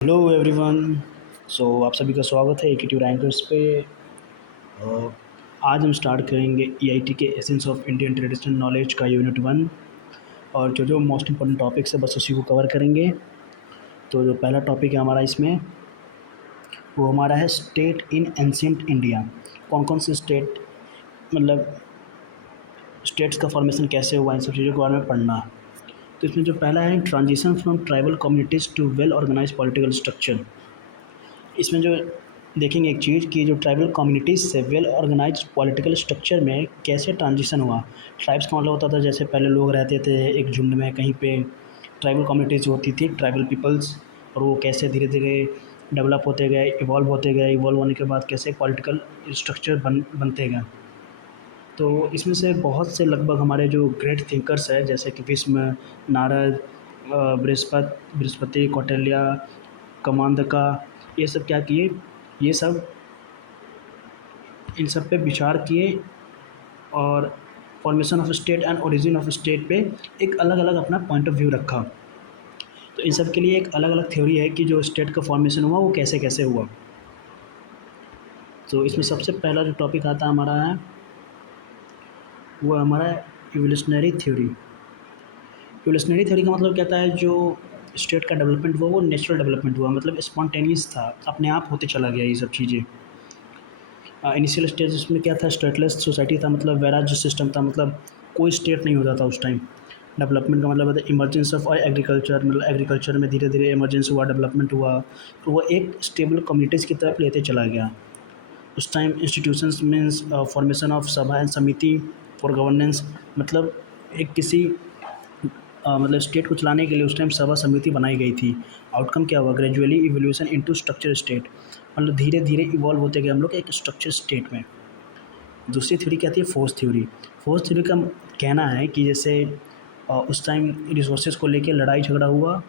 Hello everyone. आप सभी का स्वागत है एकीटिव रैंकर्स पे। अ, आज हम स्टार्ट करेंगे ईआईटी के essence of Indian traditional knowledge का यूनिट 1। और जो जो मोस्ट इंपॉर्टेंट टॉपिक्स है बस उसी को कवर करेंगे। तो जो पहला टॉपिक है हमारा इसमें वो हमारा है स्टेट इन एंशिएंट इंडिया। कौन कौन से स्टेट, मतलब स्टेट्स का फॉर्मेशन कैसे हुआ, इन सब चीज़ों के बारे में पढ़ना है। तो इसमें जो पहला है transition from tribal communities to well organise political structure. इसमें जो देखेंगे एक चीज़ कि जो ट्राइबल कम्युनिटीज़ से वेल ऑर्गेनाइज पॉलिटिकल स्ट्रक्चर में कैसे ट्रांजिशन हुआ। ट्राइब्स का मतलब होता था जैसे पहले लोग रहते थे एक झुंड में कहीं पे, ट्राइबल कम्युनिटीज़ होती थी, ट्राइबल पीपल्स। और वो कैसे धीरे धीरे डेवलप होते गए, इवॉल्व होते गए, इवॉल्व होने के बाद कैसे पॉलिटिकल स्ट्रक्चर बनते गए। तो इसमें से बहुत से लगभग हमारे जो ग्रेट थिंकर्स हैं जैसे कि भीष्म, नारद, बृहस्पति, कौटिल्य, कमांदका, ये सब क्या किए, ये सब इन सब पे विचार किए और formation of state and origin of state पे एक अलग अलग अपना पॉइंट ऑफ व्यू रखा। तो इन सब के लिए एक अलग अलग थ्योरी है कि जो स्टेट का फॉर्मेशन हुआ वो कैसे कैसे हुआ। तो इसमें सबसे पहला जो टॉपिक आता हमारा है वो हमारा इवोल्यूशनरी थ्योरी। इवोल्यूशनरी थ्योरी का मतलब कहता है जो स्टेट का डेवलपमेंट हुआ वो नेचुरल डेवलपमेंट हुआ, मतलब स्पॉन्टेनियस था, अपने आप होते चला गया ये सब चीज़ें। इनिशियल स्टेज में क्या था, स्टेटलेस सोसाइटी था, मतलब वेराज सिस्टम था, मतलब कोई स्टेट नहीं होता था उस टाइम। डेवलपमेंट का मतलब होता है इमरजेंस ऑफ एग्रीकल्चर, मतलब एग्रीकल्चर में धीरे धीरे इमरजेंस हुआ, डेवलपमेंट हुआ, तो वो एक स्टेबल कम्युनिटीज़ की तरफ लेते चला गया। उस time institutions means formation of सभा एंड समिति फॉर गवर्नेंस, मतलब एक किसी मतलब स्टेट को चलाने के लिए उस टाइम सभा समिति बनाई गई थी। आउटकम क्या हुआ, gradually evolution into structure state, मतलब धीरे धीरे इवॉल्व होते गए हम लोग एक स्ट्रक्चर स्टेट में। दूसरी थ्योरी क्या आती है, फोर्स थ्योरी। फोर्स थ्योरी का कहना है कि जैसे उस टाइम रिसोर्सेज को लेके लड़ाई झगड़ा हुआ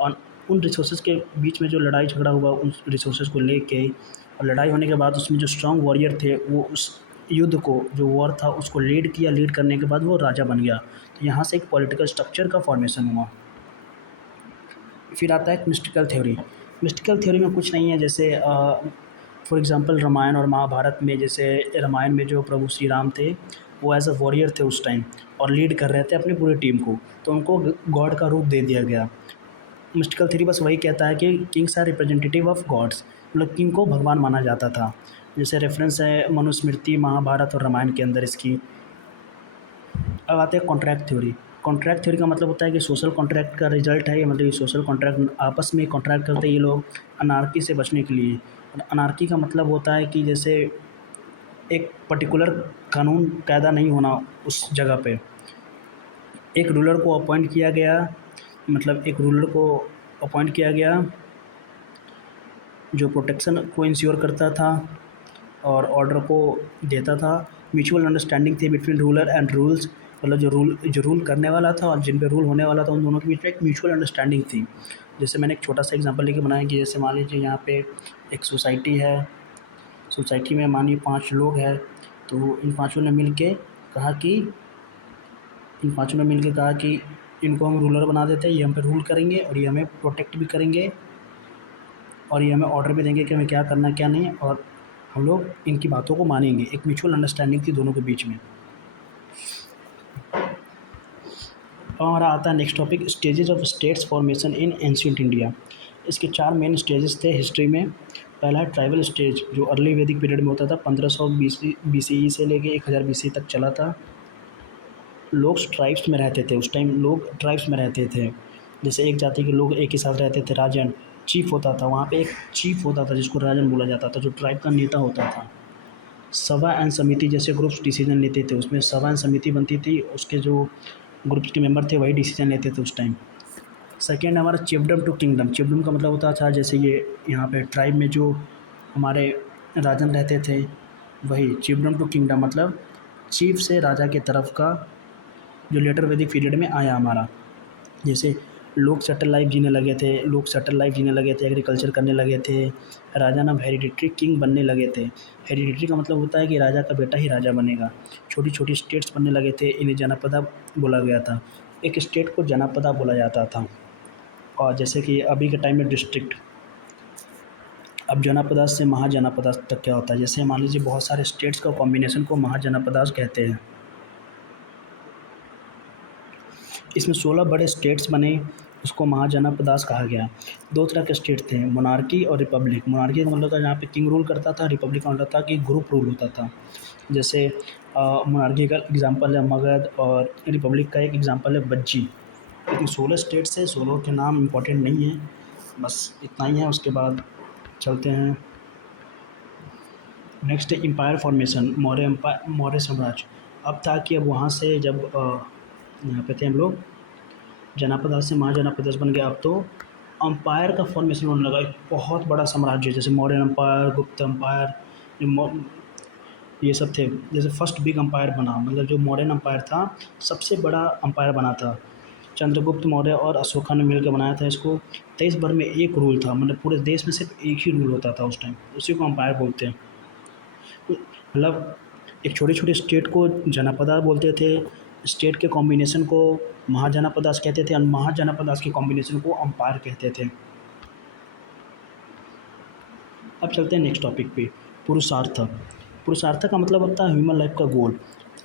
और उन रिसोर्सेज के बीच में जो लड़ाई झगड़ा हुआ उन रिसोर्सेज को लेके, और लड़ाई होने के बाद उसमें जो स्ट्रांग वॉरियर थे वो उस युद्ध को, जो वॉर था उसको लीड किया, लीड करने के बाद वो राजा बन गया। तो यहाँ से एक पॉलिटिकल स्ट्रक्चर का फॉर्मेशन हुआ। फिर आता है मिस्टिकल थ्योरी। मिस्टिकल थ्योरी में कुछ नहीं है, जैसे फॉर एग्जांपल रामायण और महाभारत में, जैसे रामायण में जो प्रभु श्री राम थे वो एज अ वॉरियर थे उस टाइम और लीड कर रहे थे अपनी पूरी टीम को, तो उनको गॉड का रूप दे दिया गया। मिस्टिकल थ्योरी बस वही कहता है कि kings are representative of gods, मतलब किंग को भगवान माना जाता था। जैसे रेफरेंस है मनुस्मृति, महाभारत और रामायण के अंदर इसकी। अब आते हैं कॉन्ट्रैक्ट थ्योरी। कॉन्ट्रैक्ट थ्योरी का मतलब होता है कि सोशल कॉन्ट्रैक्ट का रिजल्ट है ये, मतलब ये सोशल कॉन्ट्रैक्ट आपस में कॉन्ट्रैक्ट करते हैं ये लोग अनार्की से बचने के लिए। अनार्की का मतलब होता है कि जैसे एक पर्टिकुलर कानून कायदा नहीं होना उस जगह पे, एक रूलर को अपॉइंट किया गया, मतलब एक रूलर को अपॉइंट किया गया जो प्रोटेक्शन को इंश्योर करता था और ऑर्डर को देता था। म्यूचुअल अंडरस्टैंडिंग थी बिटवीन रूलर एंड रूल्स, मतलब जो रूल करने वाला था और जिन पे रूल होने वाला था उन दोनों के बीच में एक म्यूचुअल अंडरस्टैंडिंग थी। जैसे मैंने एक छोटा सा एग्जांपल लेके बनाया कि जैसे मान लीजिए यहाँ पे एक सोसाइटी है, सोसाइटी में मानिए 5 लोग हैं, तो इन पाँचों ने मिल के कहा कि इनको हम रूलर बना देते हैं, ये हम पे रूल करेंगे और ये हमें प्रोटेक्ट भी करेंगे और ये हमें ऑर्डर भी देंगे कि हमें क्या करना है क्या नहीं है, और हम लोग इनकी बातों को मानेंगे। एक म्यूचुअल अंडरस्टैंडिंग थी दोनों के बीच में। अब हमारा आता है next topic, stages of states formation in ancient India. इसके 4 मेन स्टेजेस थे हिस्ट्री में। पहला है ट्राइबल स्टेज, जो अर्ली वैदिक पीरियड में होता था, 1500 BCE से लेके 1000 BC तक चला था। लोग ट्राइब्स में रहते थे, उस टाइम लोग ट्राइब्स में रहते थे। जैसे एक जाति के लोग एक ही साथ रहते थे, राजन चीफ होता था, वहाँ पे एक चीफ होता था जिसको राजन बोला जाता था, जो ट्राइब का नेता होता था। सभा एंड समिति जैसे ग्रुप्स डिसीजन लेते थे, उसमें सभा एंड समिति बनती थी, उसके जो ग्रुप्स के मेंबर थे वही डिसीजन लेते थे उस टाइम। सेकेंड हमारा चिफडम टू किंगडम। चिफडम का मतलब होता था जैसे ये यहाँ पे ट्राइब में जो हमारे राजन रहते थे, वही चिफडम टू किंगडम, मतलब चीफ से राजा की तरफ का, जो लेटर वैदिक पीरियड में आया हमारा। जैसे लोग सेटल लाइफ जीने लगे थे, एग्रीकल्चर करने लगे थे, राजा ना हेरिडिटरी किंग बनने लगे थे। हेरिडिटरी का मतलब होता है कि राजा का बेटा ही राजा बनेगा। छोटी छोटी स्टेट्स बनने लगे थे, इन्हें जनपदा बोला गया था। एक स्टेट को जनपदा बोला जाता था, और जैसे कि अभी के टाइम में डिस्ट्रिक्ट। अब जनपदास से महाजनपदास तक क्या होता है, जैसे मान लीजिए बहुत सारे स्टेट्स का कॉम्बिनेशन को महाजनपदास कहते हैं। इसमें 16 बड़े स्टेट्स बने, उसको महाजनपदास कहा गया। दो तरह के स्टेट थे, मोनार्की और रिपब्लिक। मोनार्की का मतलब था जहाँ पे किंग रूल करता था, रिपब्लिक का मतलब था कि ग्रुप रूल होता था। जैसे मोनार्की का एग्जांपल है मगध और रिपब्लिक का एक एग्जांपल है बज्जी। लेकिन 16 स्टेट्स है, 16 के नाम इम्पोर्टेंट नहीं है, बस इतना ही है। उसके बाद चलते हैं next empire formation, Maurya empire, Maurya साम्राज्य। अब था कि अब वहाँ से जब यहाँ पे थे हम लोग, जनपदास से महाजनपदास बन गया। अब तो अम्पायर का फॉर्मेशन होने लगा, एक बहुत बड़ा साम्राज्य, जैसे मौर्य एम्पायर, गुप्त एम्पायर, ये ये सब थे। जैसे फर्स्ट बिग अम्पायर बना, मतलब जो मौर्यन अम्पायर था सबसे बड़ा अम्पायर बना था। चंद्रगुप्त मौर्य और अशोका ने मिलकर बनाया था इसको। देश भर में एक रूल था, मतलब पूरे देश में सिर्फ एक ही रूल होता था उस टाइम, उसी को अम्पायर बोलते हैं। मतलब एक छोटे-छोटे स्टेट को जनपदा बोलते थे, स्टेट के कॉम्बिनेशन को महाजनपदास कहते थे और महाजनपदास के कॉम्बिनेशन को अम्पायर कहते थे। अब चलते हैं नेक्स्ट टॉपिक पे, पुरुषार्थ। पुरुषार्थ का मतलब होता है ह्यूमन लाइफ का गोल।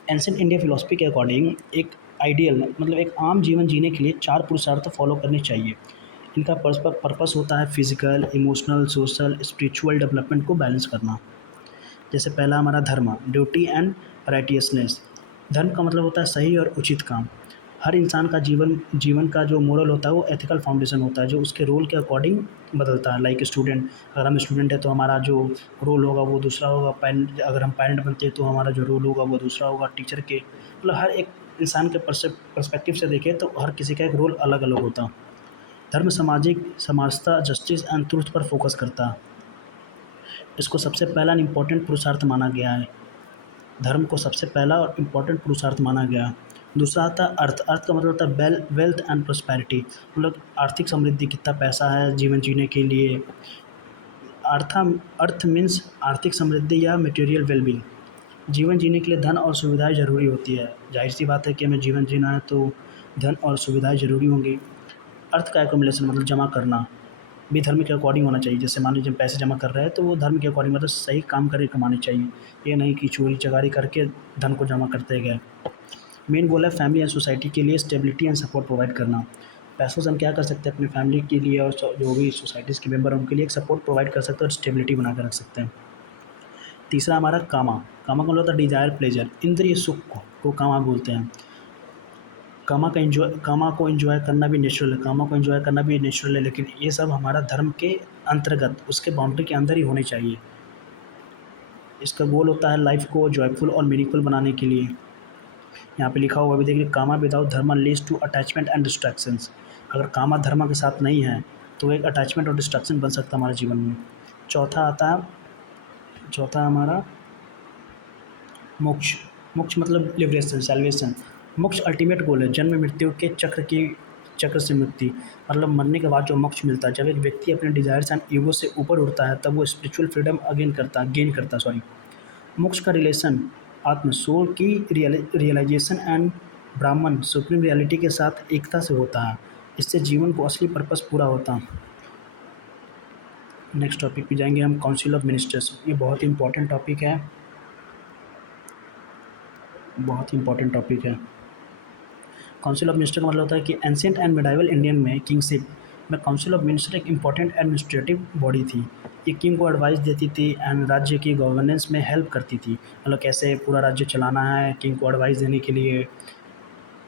एंशिएंट इंडिया फिलॉसफी के अकॉर्डिंग एक आइडियल, मतलब एक आम जीवन जीने के लिए 4 पुरुषार्थ फॉलो करने चाहिए। इनका पर्पस होता है physical, emotional, social, spiritual development को बैलेंस करना। जैसे पहला हमारा धर्म, ड्यूटी एंड राइटियसनेस। धर्म का मतलब होता है सही और उचित काम। हर इंसान का जीवन जीवन का जो मोरल होता है वो एथिकल फाउंडेशन होता है, जो उसके रोल के अकॉर्डिंग बदलता है। लाइक स्टूडेंट, अगर हम स्टूडेंट है तो हमारा जो रोल होगा वो दूसरा होगा। पेरेंट, अगर हम पेरेंट बनते हैं तो हमारा जो रोल होगा वो दूसरा होगा। टीचर के, मतलब हर एक इंसान के पर्सपेक्टिव से देखें तो हर किसी का एक रोल अलग अलग होता। धर्म सामाजिक समानता, जस्टिस एंड ट्रुथ पर फोकस करता है। इसको सबसे पहला इम्पोर्टेंट पुरुषार्थ माना गया है। धर्म को सबसे पहला और इम्पोर्टेंट पुरुषार्थ माना गया है। दूसरा आता है अर्थ। अर्थ का मतलब होता है वेल्थ एंड प्रोस्पेरिटी, मतलब आर्थिक समृद्धि, कितना पैसा है जीवन जीने के लिए। अर्थ अर्थ मीन्स आर्थिक समृद्धि या मटेरियल वेलबींग। जीवन जीने के लिए धन और सुविधाएं ज़रूरी होती है। जाहिर सी बात है कि हमें जीवन जीना है तो धन और सुविधाएं ज़रूरी होंगी। अर्थ का एक्युमुलेशन मतलब जमा करना भी धर्म के अकॉर्डिंग होना चाहिए। जैसे मान लीजिए हम पैसे जमा कर रहे हैं तो वो धर्म के अकॉर्डिंग, मतलब सही काम करके कमाने चाहिए, ये नहीं कि चोरी चकारी करके धन को जमा करते गए। मेन गोल है फैमिली एंड सोसाइटी के लिए स्टेबिलिटी एंड सपोर्ट प्रोवाइड करना। पैसों से हम क्या कर सकते हैं, अपनी फैमिली के लिए और जो भी सोसाइटीज़ के मेंबर हैं उनके लिए एक सपोर्ट प्रोवाइड कर सकते हैं और स्टेबिलिटी बना कर रख सकते हैं। तीसरा हमारा कामा। कामा का मतलब होता है डिजायर, प्लेजर, इंद्रिय सुख को कामा बोलते हैं। कामा को एंजॉय करना भी नेचुरल है, कामा को एंजॉय करना भी नेचुरल है, लेकिन ये सब हमारा धर्म के अंतर्गत, उसके बाउंड्री के अंदर ही होने चाहिए। इसका गोल होता है लाइफ को जॉयफुल और मीनिंगफुल बनाने के लिए। यहाँ पे लिखा हुआ भी देखिए, kama without dharma leads to attachment and distractions. अगर कामा धर्म के साथ नहीं है तो एक अटैचमेंट और डिस्ट्रैक्शन बन सकता है हमारे जीवन में। चौथा आता है, चौथा हमारा मोक्ष। मोक्ष मतलब लिबरेशन, सैल्वेशन। मोक्ष अल्टीमेट गोल है, जन्म मृत्यु के चक्र से मुक्ति, मतलब मरने के बाद जो मोक्ष मिलता है। जब एक व्यक्ति अपने डिजायर्स एंड ईगो से ऊपर उठता है तब वो स्पिरिचुअल फ्रीडम गेन करता है, सॉरी। मोक्ष का रिलेशन आत्म सोल की रियलाइजेशन एंड ब्राह्मण सुप्रीम रियलिटी के साथ एकता से होता है। इससे जीवन को असली पर्पस पूरा होता है। नेक्स्ट टॉपिक पे जाएंगे हम, काउंसिल ऑफ मिनिस्टर्स। ये बहुत ही इंपॉर्टेंट टॉपिक है, बहुत ही इंपॉर्टेंट टॉपिक है। काउंसिल ऑफ मिनिस्टर का मतलब होता है कि एंशिएंट एंड मिडाइवल इंडियन में किंगशिप में काउंसिल ऑफ मिनिस्टर एक इंपॉर्टेंट एडमिनिस्ट्रेटिव बॉडी थी। ये किंग को एडवाइस देती थी एंड राज्य की गवर्नेंस में हेल्प करती थी, मतलब कैसे पूरा राज्य चलाना है, किंग को एडवाइस देने के लिए।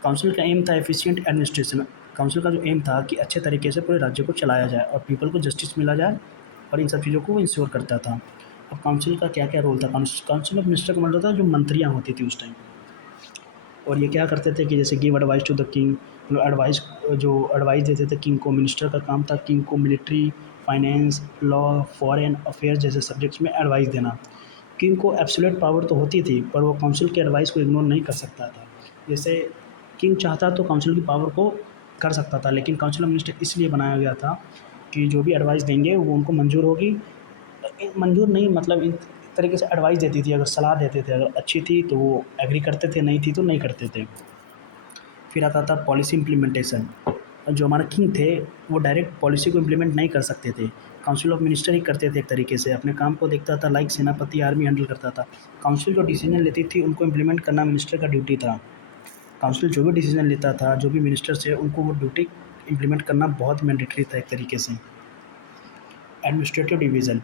काउंसिल का एम था एफिशिएंट एडमिनिस्ट्रेशन। काउंसिल का जो एम था कि अच्छे तरीके से पूरे राज्य को चलाया जाए और पीपल को जस्टिस मिला जाए, और इन सब चीज़ों को वो इंश्योर करता था। अब काउंसिल का क्या क्या रोल था, काउंसिल ऑफ मिनिस्टर का मतलब था जो मंत्रियाँ होती थी उस टाइम, और ये क्या करते थे कि जैसे give advice to the king, मतलब एडवाइस देते थे किंग को। मिनिस्टर का काम था किंग को military, finance, law, foreign affairs जैसे सब्जेक्ट्स में एडवाइस देना। किंग को एब्सोल्यूट पावर तो होती थी पर वो काउंसिल के एडवाइस को इग्नोर नहीं कर सकता था। जैसे किंग चाहता तो काउंसिल की पावर को कर सकता था, लेकिन काउंसिल ऑफ मिनिस्टर इसलिए बनाया गया था कि जो भी एडवाइस देंगे वो उनको मंजूर होगी। मंजूर नहीं, मतलब इन तरीके से एडवाइस देती थी, अगर सलाह देते थे, अगर अच्छी थी तो वो एग्री करते थे, नहीं थी तो नहीं करते थे। फिर आता था पॉलिसी इम्प्लीमेंटेशन। जो हमारे किंग थे वो डायरेक्ट पॉलिसी को इम्प्लीमेंट नहीं कर सकते थे। काउंसिल ऑफ मिनिस्टर ही करते थे एक तरीके से, अपने काम को देखता था, लाइक सेनापति आर्मी हैंडल करता था। काउंसिल जो डिसीजन लेती थी उनको इम्प्लीमेंट करना मिनिस्टर का ड्यूटी था। काउंसिल जो भी डिसीजन लेता था, जो भी मिनिस्टर्स थे, उनको वो ड्यूटी इम्प्लीमेंट करना बहुत मैंडेटरी था एक तरीके से। एडमिनिस्ट्रेटिव डिवीज़न,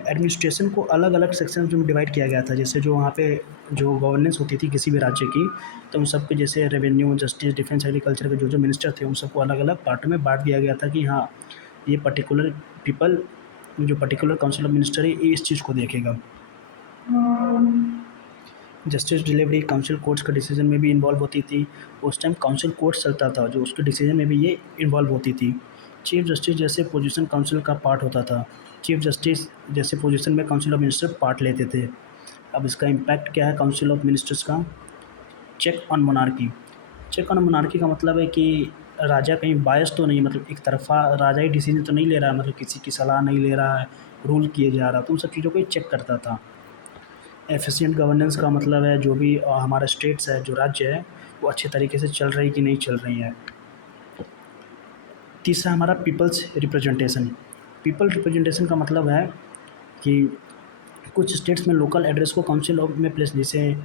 एडमिनिस्ट्रेशन को अलग अलग सेक्शन में डिवाइड किया गया था। जैसे जो वहाँ पे जो गवर्नेंस होती थी किसी भी राज्य की, तो उन सब के जैसे रेवेन्यू, जस्टिस, डिफेंस, एग्रीकल्चर के जो मिनिस्टर थे उन सबको अलग अलग पार्ट में बांट दिया गया था कि हाँ, ये पर्टिकुलर पीपल, जो पर्टिकुलर काउंसिल ऑफ मिनिस्टर है ये इस चीज़ को देखेगा। जस्टिस डिलीवरी काउंसिल कोर्ट्स का डिसीजन में भी इन्वॉल्व होती थी। उस टाइम काउंसिल कोर्ट्स चलता था जो उसके डिसीजन में भी ये इन्वॉल्व होती थी। चीफ जस्टिस जैसे पोजीशन काउंसिल का पार्ट होता था। चीफ जस्टिस जैसे पोजीशन में काउंसिल ऑफ मिनिस्टर पार्ट लेते थे। अब इसका इम्पैक्ट क्या है काउंसिल ऑफ मिनिस्टर्स का? Check on monarchy. Check on monarchy का मतलब है कि राजा कहीं बायस तो नहीं, मतलब एक तरफ़ा राजा ही डिसीजन तो नहीं ले रहा है, मतलब किसी की सलाह नहीं ले रहा है, रूल किए जा रहा है, तो उन सब चीज़ों को ये चेक करता था। एफिशिएंट गवर्नेंस का मतलब है जो भी हमारा स्टेट्स है, जो राज्य है, वो अच्छे तरीके से चल रही कि नहीं चल रही है। तीसरा हमारा पीपल्स रिप्रेजेंटेशन। पीपल रिप्रेजेंटेशन का मतलब है कि कुछ स्टेट्स में लोकल एड्रेस को काउंसिल ऑफ में प्लेस, जैसे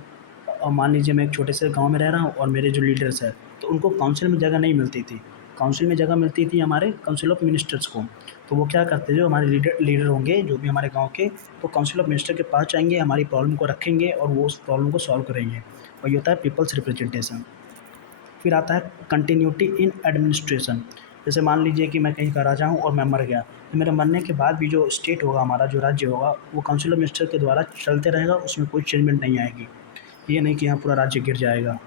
मान लीजिए मैं एक छोटे से गांव में रह रहा हूँ और मेरे जो लीडर्स हैं तो उनको काउंसिल में जगह नहीं मिलती थी। काउंसिल में जगह मिलती थी हमारे काउंसिल ऑफ मिनिस्टर्स को। तो वो क्या करते थे, जो हमारे लीडर होंगे जो भी हमारे गांव के, तो काउंसिल ऑफ मिनिस्टर के पास जाएंगे, हमारी प्रॉब्लम को रखेंगे और वो उस प्रॉब्लम को सॉल्व करेंगे। और ये होता है पीपल्स रिप्रेजेंटेशन। फिर आता है कंटिन्यूटी इन एडमिनिस्ट्रेशन। जैसे मान लीजिए कि मैं कहीं का राजा हूँ और मैं मर गया, तो मेरे मरने के बाद भी जो स्टेट होगा, हमारा जो राज्य होगा, वो काउंसिल ऑफ मिनिस्टर के द्वारा चलते रहेगा, उसमें कोई चेंजमेंट नहीं आएगी। ये नहीं कि यहाँ पूरा राज्य गिर जाएगा।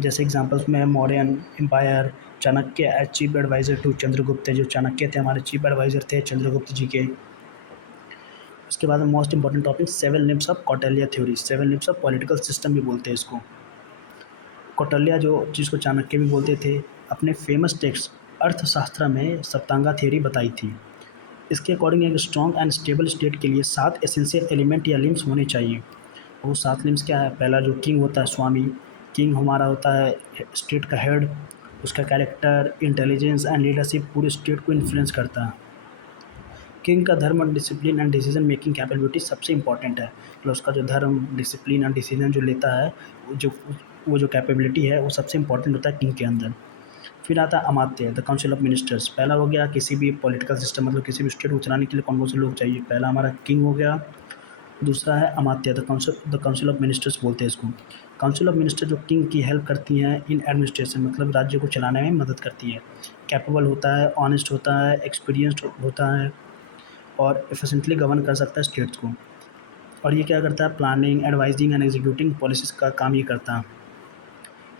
जैसे एग्जांपल्स में Mauryan empire, Chanakya as chief adviser to Chandragupta, जो चाणक्य थे हमारे चीफ एडवाइज़र थे चंद्रगुप्त जी के। उसके बाद most important topic seven limbs of Kautilya theory. Seven limbs of political system भी बोलते हैं इसको। कौटिल्य जो जिसको चाणक्य भी बोलते थे, अपने फेमस टेक्स्ट अर्थशास्त्र में सप्तांगा थ्योरी बताई थी। इसके अकॉर्डिंग एक स्ट्रॉन्ग एंड स्टेबल स्टेट के लिए 7 एसेंशियल एलिमेंट या लिम्स होने चाहिए। वो 7 लिम्स क्या है? पहला जो किंग होता है, स्वामी। किंग हमारा होता है स्टेट का हेड। उसका कैरेक्टर, इंटेलिजेंस एंड लीडरशिप पूरे स्टेट को इन्फ्लुएंस करता है। किंग का धर्म, discipline and decision making capability सबसे इंपॉर्टेंट है। मतलब उसका जो धर्म, डिसिप्लिन एंड डिसीजन जो लेता है, वो जो कैपेबिलिटी है वो सबसे इंपॉर्टेंट होता है किंग के अंदर। फिर आता है अमात्य, द काउंसिल ऑफ मिनिस्टर्स। पहला हो गया किसी भी पॉलिटिकल सिस्टम, मतलब किसी भी स्टेट को चलाने के लिए कौन कौन से लोग चाहिए? पहला हमारा किंग हो गया। दूसरा है अमात्य, द काउंसिल ऑफ मिनिस्टर्स बोलते हैं इसको। काउंसिल ऑफ मिनिस्टर जो किंग की हेल्प करती हैं इन एडमिनिस्ट्रेशन, मतलब राज्य को चलाने में मदद करती है। कैपेबल होता है, ऑनेस्ट होता है, एक्सपीरियंस्ड होता है और एफिशिएंटली गवर्न कर सकता है स्टेट्स को। और ये क्या करता है? Planning, advising and executing policies का काम ये करता है।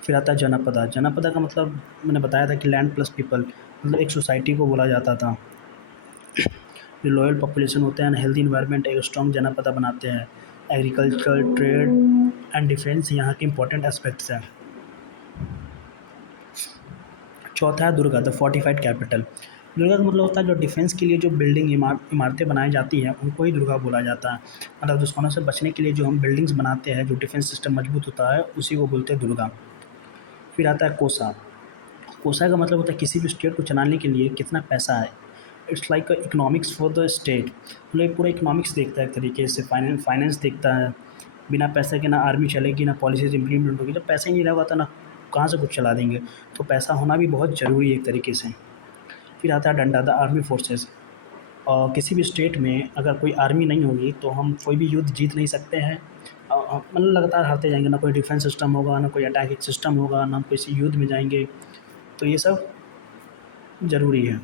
फिर आता है जनपदा। जनपदा का मतलब मैंने बताया था कि लैंड प्लस पीपल, मतलब एक सोसाइटी को बोला जाता था। जो लॉयल पॉपुलेशन होते हैं, हेल्दी इन्वायरमेंट एक स्ट्रॉन्ग जनपदा बनाते हैं। एग्रीकल्चर, ट्रेड एंड डिफेंस यहाँ के इंपॉर्टेंट एस्पेक्ट्स हैं। चौथा है Durga, the fortified capital. Durga का मतलब होता है जो डिफेंस के लिए जो बिल्डिंग इमारतें बनाई जाती हैं उनको ही दुर्गा बोला जाता है। मतलब दुश्मनों से बचने के लिए जो हम बिल्डिंग्स बनाते हैं, जो डिफेंस सिस्टम मजबूत होता है, उसी को बोलते हैं दुर्गा। फिर आता है कोसा। कोसा का मतलब होता है किसी भी स्टेट को चलाने के लिए कितना पैसा है। It's like economics for the state. मतलब ये पूरा इकोनॉमिक्स देखता है एक तरीके से, फाइनेंस देखता है। बिना पैसे के ना आर्मी चलेगी, ना पॉलिसीज इम्प्लीमेंट होगी। जब पैसा ही नहीं रहेगा तो ना कहाँ से कुछ चला देंगे। तो पैसा होना भी बहुत ज़रूरी है एक तरीके से। फिर आता है डंडा, द आर्मी फोर्सेस। और किसी भी स्टेट में अगर कोई आर्मी नहीं होगी तो हम कोई भी युद्ध जीत नहीं सकते हैं। मतलब लगातार हारते जाएंगे, ना कोई डिफेंस सिस्टम होगा, ना कोई अटैकिंग सिस्टम होगा, ना हम किसी युद्ध में जाएंगे। तो ये सब ज़रूरी है।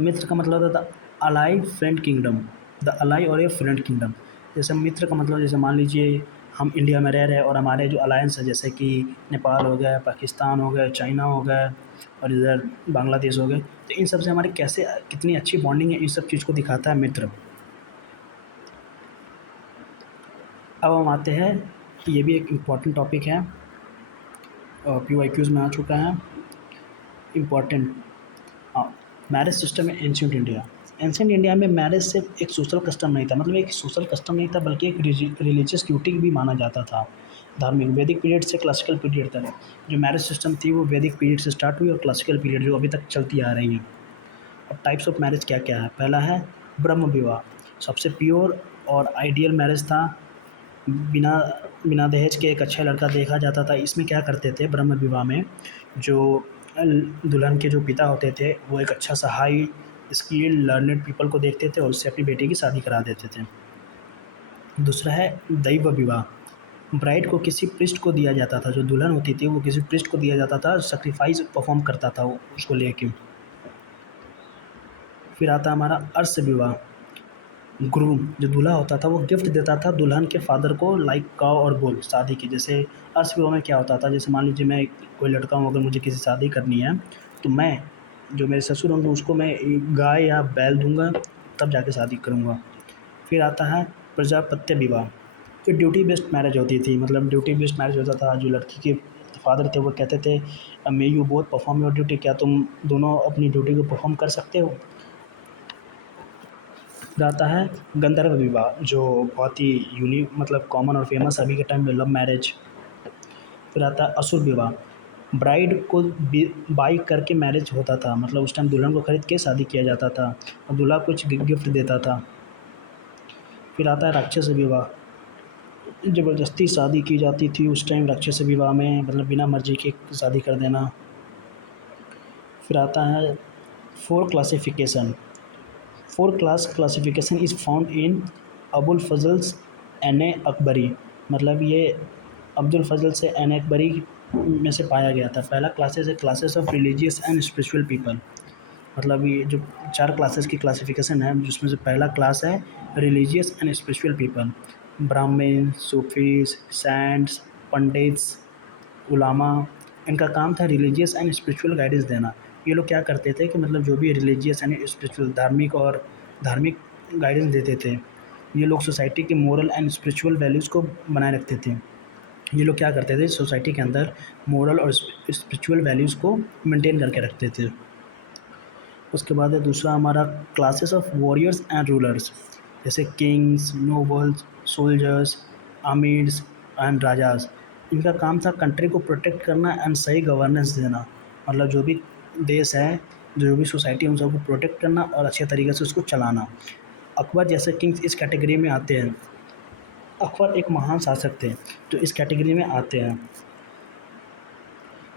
मित्र का मतलब होता है ally friend kingdom, the ally और ए फ्रेंड किंगडम। जैसे मित्र का मतलब, जैसे मान लीजिए हम इंडिया में रह रहे हैं और हमारे जो अलायंस है, जैसे कि नेपाल हो गया, पाकिस्तान हो गया, चाइना हो गया और इधर बांग्लादेश हो गए, तो इन सब से हमारी कैसे कितनी अच्छी बॉन्डिंग है, इन सब चीज़ को दिखाता है मित्र। अब हम आते हैं, ये भी एक इम्पॉर्टेंट टॉपिक है, PYQs में आ चुका है, इम्पॉर्टेंट। हाँ, मैरिज सिस्टम है एंशिएंट इंडिया। एंशिएंट इंडिया में मैरिज सिर्फ एक सोशल कस्टम नहीं था, मतलब एक सोशल कस्टम नहीं था, बल्कि एक रिलीजियस ड्यूटी भी माना जाता था। धार्मिक वैदिक पीरियड से क्लासिकल पीरियड तक जो मैरिज सिस्टम थी वो वैदिक पीरियड से स्टार्ट हुई और क्लासिकल पीरियड जो अभी तक चलती आ रही है। अब टाइप्स ऑफ मैरिज क्या क्या है? पहला है ब्रह्म विवाह, सबसे प्योर और आइडियल मैरिज था। बिना बिना दहेज के एक अच्छा लड़का देखा जाता था। इसमें क्या करते थे ब्रह्म विवाह में, जो दुल्हन के जो पिता होते थे वो एक अच्छा सा हाई स्किल्ड लर्नेड पीपल को देखते थे और उससे अपनी बेटी की शादी करा देते थे। दूसरा है दैव विवाह, ब्राइड को किसी प्रिस्ट को दिया जाता था, जो दुल्हन होती थी वो किसी प्रिस्ट को दिया जाता था, सैक्रिफाइस परफॉर्म करता था वो उसको लेके। फिर आता है हमारा अर्श विवाह, ग्रूम जो दूल्हा होता था वो गिफ्ट देता था दुल्हन के फादर को, लाइक काव और बुल शादी की। जैसे अर्श विवाह में क्या होता था, जैसे मान लीजिए मैं कोई लड़का हूँ, अगर मुझे किसी शादी करनी है तो मैं जो मेरे ससुर होंगे उसको मैं गाय या बैल दूंगा, तब जाके शादी करूँगा। फिर आता है प्रजापत्य विवाह, जो ड्यूटी बेस्ड मैरिज होती थी, मतलब ड्यूटी बेस्ड मैरिज होता था। जो लड़की के फादर थे वो कहते थे may you both perform your duty, क्या तुम दोनों अपनी ड्यूटी को परफॉर्म कर सकते हो। फिर आता है गंधर्व विवाह, जो बहुत ही यूनिक मतलब कॉमन और फेमस अभी के टाइम में लव मैरिज। फिर आता है असुर विवाह, ब्राइड को बाई करके मैरिज होता था, मतलब उस टाइम दुल्हन को खरीद के शादी किया जाता था और दूल्हा कुछ गिफ्ट देता था। फिर आता है राक्षस विवाह, ज़बरदस्ती शादी की जाती थी उस टाइम राक्षस विवाह में, मतलब बिना मर्जी के शादी कर देना। फिर आता है four classification, four class classification is found in Abul Fazl's Ain i Akbari, मतलब ये अब्दुल फजल से एन ए अकबरी में से पाया गया था। पहला क्लासेस है classes of religious and spiritual people, मतलब ये जो चार क्लासेस की क्लासिफिकेशन है जिसमें से पहला क्लास है रिलीजियस एंड स्पिरिचुअल पीपल, ब्राह्मण, सूफीज, सेंट्स, पंडित्स, उलामा। इनका काम था रिलीजियस एंड स्पिरिचुअल गाइडेंस देना। ये लोग क्या करते थे कि मतलब जो भी रिलीजियस एंड स्पिरिचुअल धार्मिक गाइडेंस देते थे। ये लोग सोसाइटी के मोरल एंड स्पिरिचुअल वैल्यूज़ को बनाए रखते थे। ये लोग क्या करते थे सोसाइटी के अंदर मोरल और स्पिरिचुअल वैल्यूज़ को मेंटेन करके रखते थे। उसके बाद है दूसरा हमारा classes of warriors and rulers, जैसे kings, nobles, soldiers, amirs and rajas. इनका काम था कंट्री को प्रोटेक्ट करना एंड सही गवर्नेंस देना, मतलब जो भी देश है, जो भी सोसाइटी है उन सबको प्रोटेक्ट करना और अच्छे तरीके से उसको चलाना। अकबर जैसे किंग्स इस कैटेगरी में आते हैं। अकबर एक महान शासक थे जो इस कैटेगरी में आते हैं।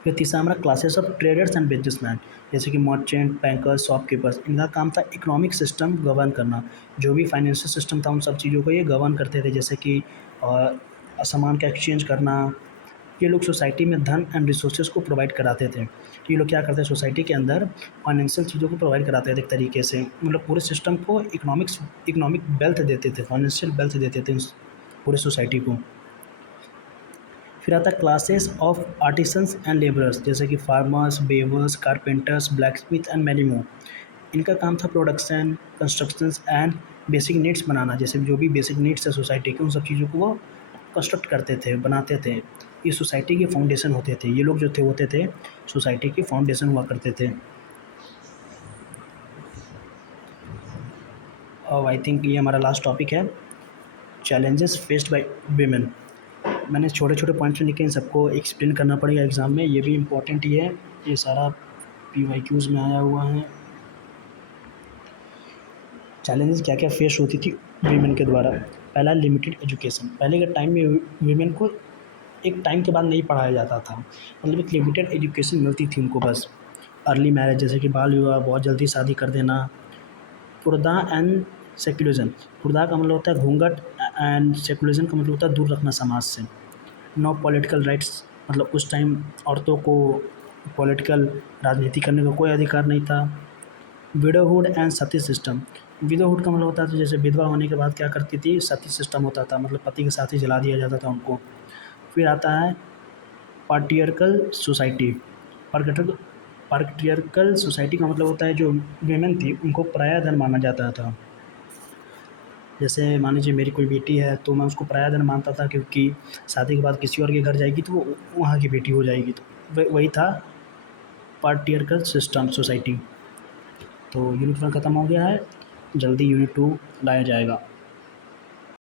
फिर तीसरा हमारा classes of traders and businessman, जैसे कि मर्चेंट, बैंकर्स, शॉपकीपर्स। इनका काम था इकोनॉमिक सिस्टम गवर्न करना, जो भी फाइनेंशियल सिस्टम था उन सब चीज़ों को ये गवर्न करते थे, जैसे कि सामान का एक्सचेंज करना। ये लोग सोसाइटी में धन एंड रिसोर्सेज को प्रोवाइड कराते थे। ये लोग क्या करते हैं सोसाइटी के अंदर फाइनेंशियल चीज़ों को प्रोवाइड कराते थे एक तरीके से, मतलब पूरे सिस्टम को इकोनॉमिक वेल्थ देते थे, फाइनेंशियल वेल्थ देते थे पूरे सोसाइटी को। फिर आता है classes of artisans and labourers, जैसे कि farmers, weavers, carpenters, blacksmith and many more. इनका काम था production, constructions and basic needs बनाना, जैसे जो भी बेसिक नीड्स है सोसाइटी के उन सब चीज़ों को वो कंस्ट्रक्ट करते थे, बनाते थे। ये सोसाइटी के फाउंडेशन होते थे, ये लोग जो थे होते थे सोसाइटी के फाउंडेशन हुआ करते थे। और आई थिंक ये हमारा लास्ट टॉपिक है, चैलेंजेस फेस्ड बाय वीमेन। मैंने छोटे छोटे पॉइंट्स में लिखे, इन सबको एक्सप्लेन करना पड़ेगा एग्ज़ाम में, ये भी इम्पोर्टेंट ही है। ये सारा PYQs में आया हुआ है। चैलेंजेस क्या क्या फेस होती थी वीमेन के द्वारा। पहला लिमिटेड एजुकेशन, पहले के टाइम में वीमेन को एक टाइम के बाद नहीं पढ़ाया जाता था, मतलब एक लिमिटेड एजुकेशन मिलती थी उनको बस। अर्ली मैरिज, जैसे कि बाल विवाह, बहुत जल्दी शादी कर देना। पर्दा एंड सेकुलरिज्म, पर्दा का मतलब होता है घूंघट एंड सेकुलरिज्म का मतलब होता है दूर रखना समाज से। नो पॉलिटिकल राइट्स, मतलब उस टाइम औरतों को पॉलिटिकल राजनीति करने का कोई अधिकार नहीं था। Widowhood and Sati system, widowhood का मतलब होता था जैसे विधवा होने के बाद क्या करती थी, सती सिस्टम होता था, मतलब पति के साथ ही जला दिया जाता था उनको। फिर आता है पार्टियर्कल सोसाइटी, पार्टियर्कल सोसाइटी का मतलब होता है जो वेमेन थी उनको पराया धन माना जाता था। जैसे मान लीजिए मेरी कोई बेटी है तो मैं उसको पराया धन मानता था, क्योंकि शादी के बाद किसी और के घर जाएगी तो वो वहाँ की बेटी हो जाएगी, तो वही था पार्टियर्कल सिस्टम सोसाइटी। तो यूनिट 1 ख़त्म हो गया है, जल्दी यूनिट 2 लाया जाएगा।